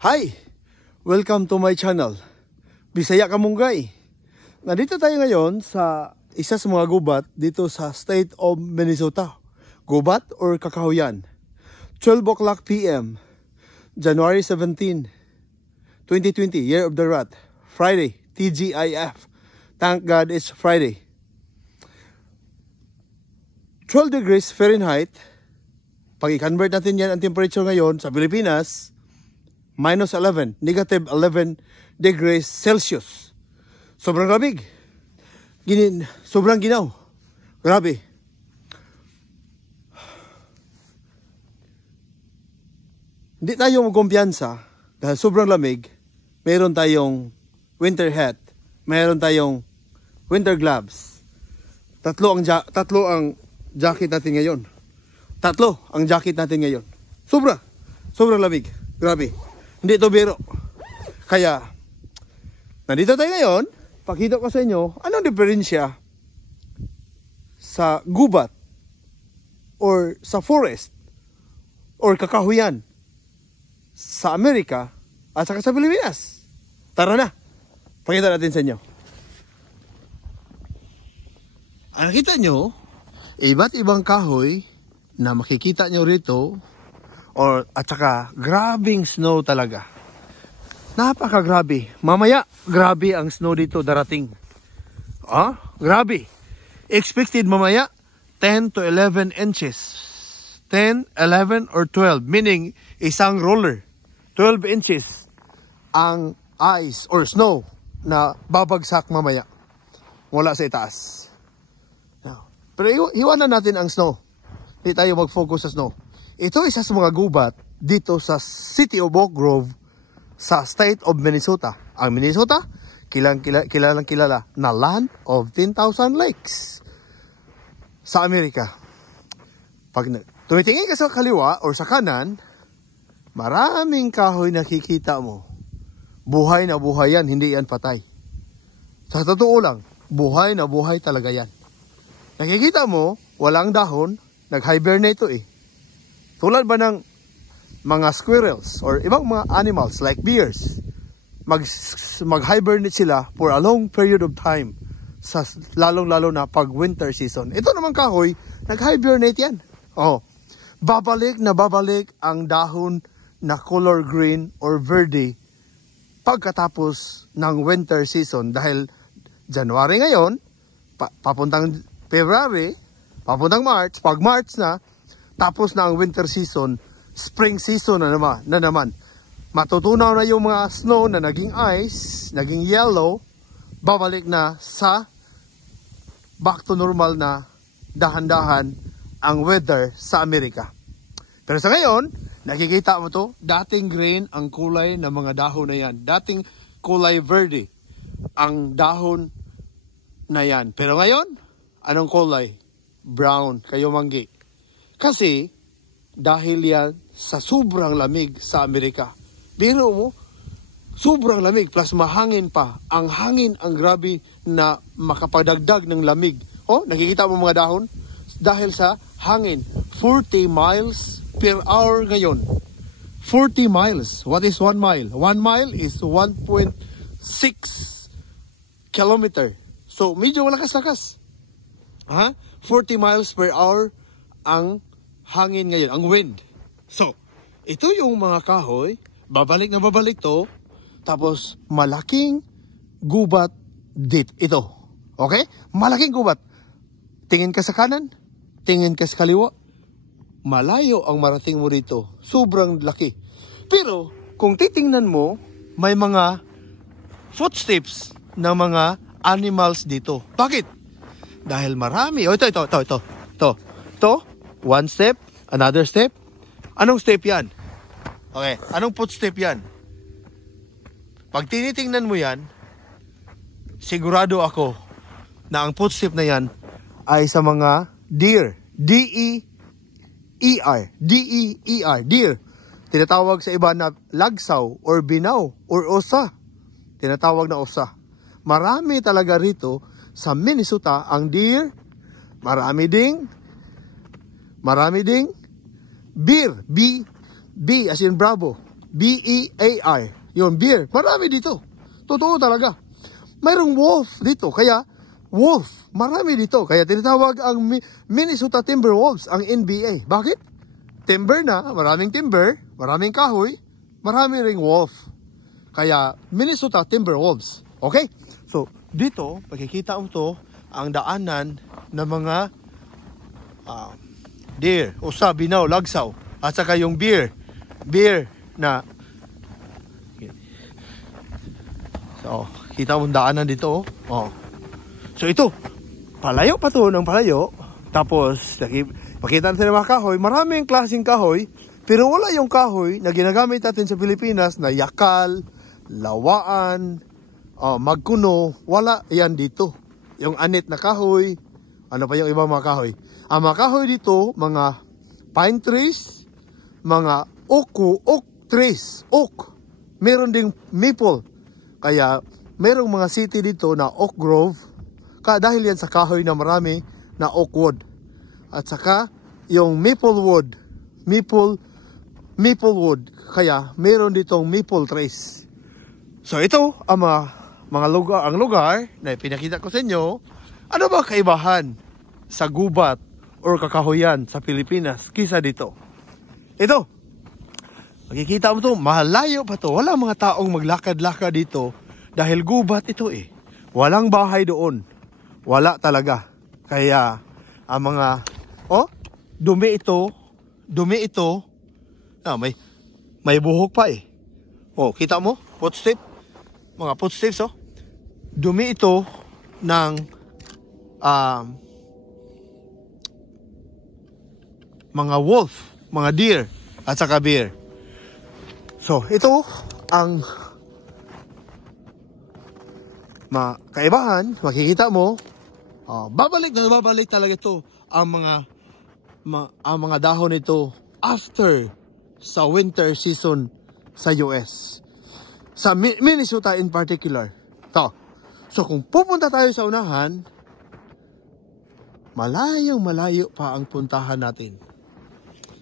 Hi! Welcome to my channel. Bisaya Kamunggay. Nandito tayo ngayon sa isa sa mga gubat dito sa state of Minnesota. Gubat or Kakahuyan. 12 o'clock PM, January 17, 2020, Year of the Rat. Friday, TGIF. Thank God it's Friday. 12 degrees Fahrenheit. Pag i-convert natin yan ang temperature ngayon sa Pilipinas, minus 11, negative 11 degrees Celsius. Sobrang lamig. Sobrang ginaw. Grabe. Hindi tayo magkumpiyansa dahil sobrang lamig. Meron tayong winter hat. Meron tayong winter gloves. Tatlo ang jacket natin ngayon. Tatlo ang jacket natin ngayon. Sobrang lamig. Grabe. Hindi ito biro. Kaya, nandito tayo ngayon. Pakita ko sa inyo, anong diferensya sa gubat or sa forest or kakahuyan sa Amerika at saka sa Pilipinas. Tara na. Pakita natin sa inyo. Ang nakita nyo, iba't ibang kahoy na makikita nyo rito at saka grabing snow talaga. Napakagrabe. Mamaya, grabe ang snow dito darating. Grabe. Expected mamaya, 10 to 11 inches. 10, 11, or 12. Meaning, isang roller. 12 inches ang ice or snow na babagsak mamaya. Mula sa itaas. Pero iwanan natin ang snow. Hindi tayo mag-focus sa snow. Ito isa sa mga gubat dito sa City of Oak Grove sa state of Minnesota. Ang Minnesota, kilalang kilala na land of 10,000 lakes sa Amerika. Pag tumitingin ka sa kaliwa or sa kanan, maraming kahoy nakikita mo. Buhay na buhay yan, hindi yan patay. Sa totoo lang, buhay na buhay talaga yan. Nakikita mo, walang dahon, nag-hibernate ito eh. Tulad ba ng mga squirrels or ibang mga animals like bears, mag-hibernate sila for a long period of time, sa lalong-lalo na pag winter season. Ito naman kahoy, nag-hibernate yan. Babalik ang dahon na color green or verde pagkatapos ng winter season. Dahil January ngayon, papuntang February, papuntang March, pag March na, tapos na ang winter season, spring season na naman. Matutunaw na yung mga snow na naging ice, naging yellow, babalik na sa back to normal na dahan-dahan ang weather sa Amerika. Pero sa ngayon, nakikita mo to, dating green ang kulay ng mga dahon na yan. Dating kulay verde ang dahon na yan. Pero ngayon, anong kulay? Brown, kayo manggi. Kasi, dahil yan sa sobrang lamig sa Amerika. Biro mo, sobrang lamig plus mahangin pa. Ang hangin ang grabe na makapadagdag ng lamig. Nakikita mo mga dahon? Dahil sa hangin, 40 miles per hour ngayon. 40 miles. What is 1 mile? 1 mile is 1.6 kilometer. So, medyo malakas-lakas. 40 miles per hour ang hangin ngayon, ang wind. So, ito yung mga kahoy, babalik to, tapos malaking gubat ito. Okay? Malaking gubat. Tingin ka sa kanan, tingin ka sa kaliwa, malayo ang marating mo rito. Sobrang laki. Pero, kung titingnan mo, may mga footsteps ng mga animals dito. Bakit? Dahil marami. Ito. One step, another step. Anong step yan? Okay, anong footstep yan? Pag tinitingnan mo yan, sigurado ako na ang footstep na yan ay sa mga deer. D-E-E-R. Deer. Tinatawag sa iba na lagsaw or binaw or osa. Tinatawag na osa. Marami talaga rito sa Minnesota ang deer. Marami ding bear. B as in Bravo. B-E-A-R. Yun, bear. Marami dito. Totoo talaga. Mayroong wolf dito. Kaya, wolf. Marami dito. Kaya tinatawag ang Minnesota Timberwolves ang NBA. Bakit? Timber na. Maraming timber. Maraming kahoy. Marami ring wolf. Kaya, Minnesota Timberwolves. Okay? So, dito, makikita mo to, ang daanan ng mga deer, usa, binaw, lagsaw, at saka yung bear na so, kita mo daanan dito, oh. So ito, palayo pa to ng palayo, tapos pakita natin ng mga kahoy, maraming klaseng kahoy, pero wala yung kahoy na ginagamit natin sa Pilipinas na yakal, lawaan, magkuno, wala yan dito. Yung anit na kahoy, ano pa yung ibang mga kahoy? Ang mga kahoy dito, mga pine trees, mga oak trees, oak. Meron ding maple. Kaya, merong mga city dito na Oak Grove, dahil yan sa kahoy na marami na oak wood. At saka, yung maple wood, kaya meron ditong maple trees. So ito, ang mga lugar na pinakita ko sa inyo, ano ba kaibahan sa gubat or kakahoyan sa Pilipinas kisa dito? Ito, makikita mo to, malayo pa to. Walang mga taong maglakad-lakad dito dahil gubat ito eh. Walang bahay doon. Wala talaga. Kaya, ang mga, dumi ito. May buhok pa eh. Kita mo? Footstep. Mga footsteps, dumi ito ng mga wolf, mga deer, at saka bear. So, ito ang kaibahan, makikita mo, babalik talaga ito ang mga dahon nito after sa winter season sa US. Sa Minnesota in particular. So kung pupunta tayo sa unahan, malayong-malayo pa ang puntahan natin.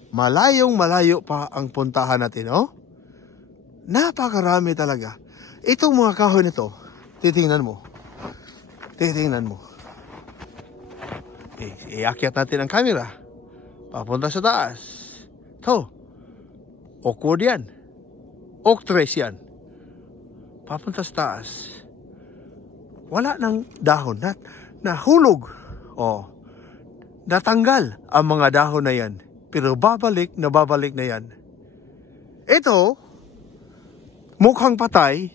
Malayong-malayo pa ang puntahan natin, Napakarami talaga. Itong mga kahoy nito, titingnan mo. Iakyat natin ang camera. Papunta sa taas. Oak wood yan. Oak trees yan. Papunta sa taas. Wala ng dahon. Nahulog. Natanggal ang mga dahon na yan. Pero babalik na yan. Ito, mukhang patay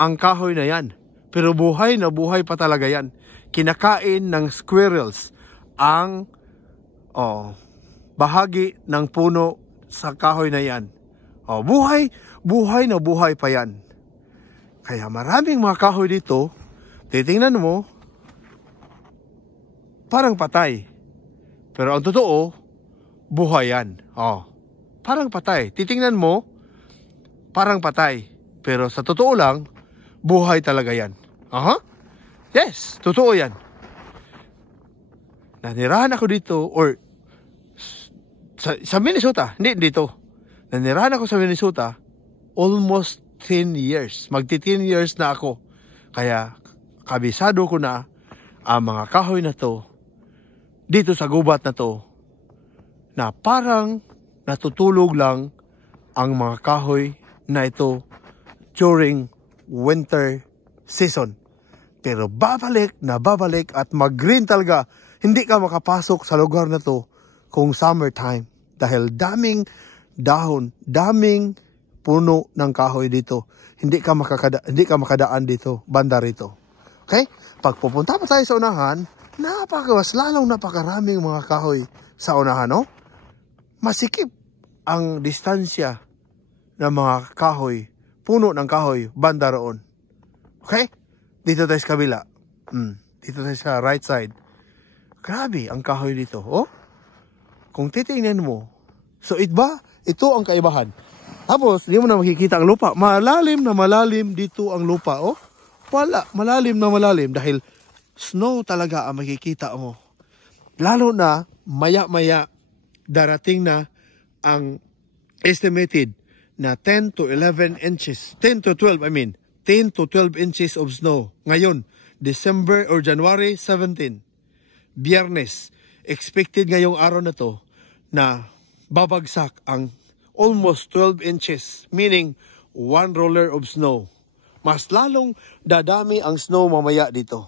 ang kahoy na yan. Pero buhay na buhay pa talaga yan. Kinakain ng squirrels ang bahagi ng puno sa kahoy na yan. Buhay na buhay pa yan. Kaya maraming mga kahoy dito, titingnan mo, parang patay. Pero ang totoo, buhay yan. Parang patay. Titingnan mo, parang patay. Pero sa totoo lang, buhay talaga yan. Yes, totoo yan. Nanirahan ako dito, or sa Minnesota, hindi dito. Nanirahan ako sa Minnesota, almost 10 years. Magti-10 years na ako. Kaya, kabisado ko na ang mga kahoy na to, dito sa gubat na to, na parang natutulog lang ang mga kahoy na ito during winter season. Pero babalik at mag-green talaga. Hindi ka makapasok sa lugar na to kung summertime. Dahil daming dahon, daming puno ng kahoy dito. Hindi ka makadaan dito, banda rito. Okay? Pag pupunta pa tayo sa unahan, lalong napakaraming mga kahoy sa unahan, Masikip ang distansya ng mga kahoy, puno ng kahoy, banda roon. Okay? Dito tayo sa kabila. Dito tayo sa right side. Grabe ang kahoy dito, Kung titingnan mo, so ito ang kaibahan. Tapos, hindi mo na makikita ang lupa. Malalim dito ang lupa, Wala, malalim dahil snow talaga ang makikita mo. Lalo na, maya-maya, darating na ang estimated na 10 to 11 inches. 10 to 12, 10 to 12 inches of snow. Ngayon, December or January 17, Biyernes, expected ngayong araw na to na babagsak ang almost 12 inches, meaning 1 roller of snow. Mas lalong dadami ang snow mamaya dito.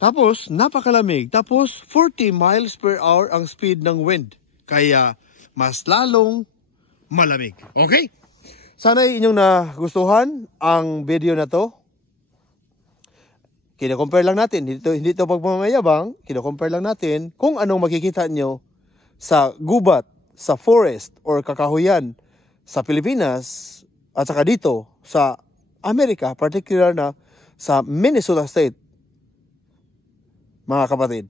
Tapos, napakalamig. Tapos, 40 miles per hour ang speed ng wind. Kaya, mas lalong malamig. Okay? Sana inyong nagustuhan ang video na to. Kina-compare lang natin. Hindi ito pagmamayabang. Kina-compare lang natin kung anong makikita nyo sa gubat, sa forest, or kakahuyan sa Pilipinas at saka dito sa Amerika, particular na sa Minnesota State, mga kapatid.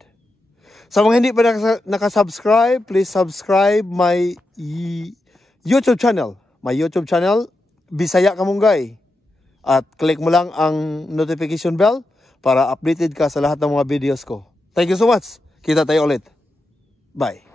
Sa mga hindi pa nakasubscribe, please subscribe my YouTube channel. My YouTube channel, Bisaya Kamunggay. At click mo lang ang notification bell para updated ka sa lahat ng mga videos ko. Thank you so much. Kita tayo ulit. Bye.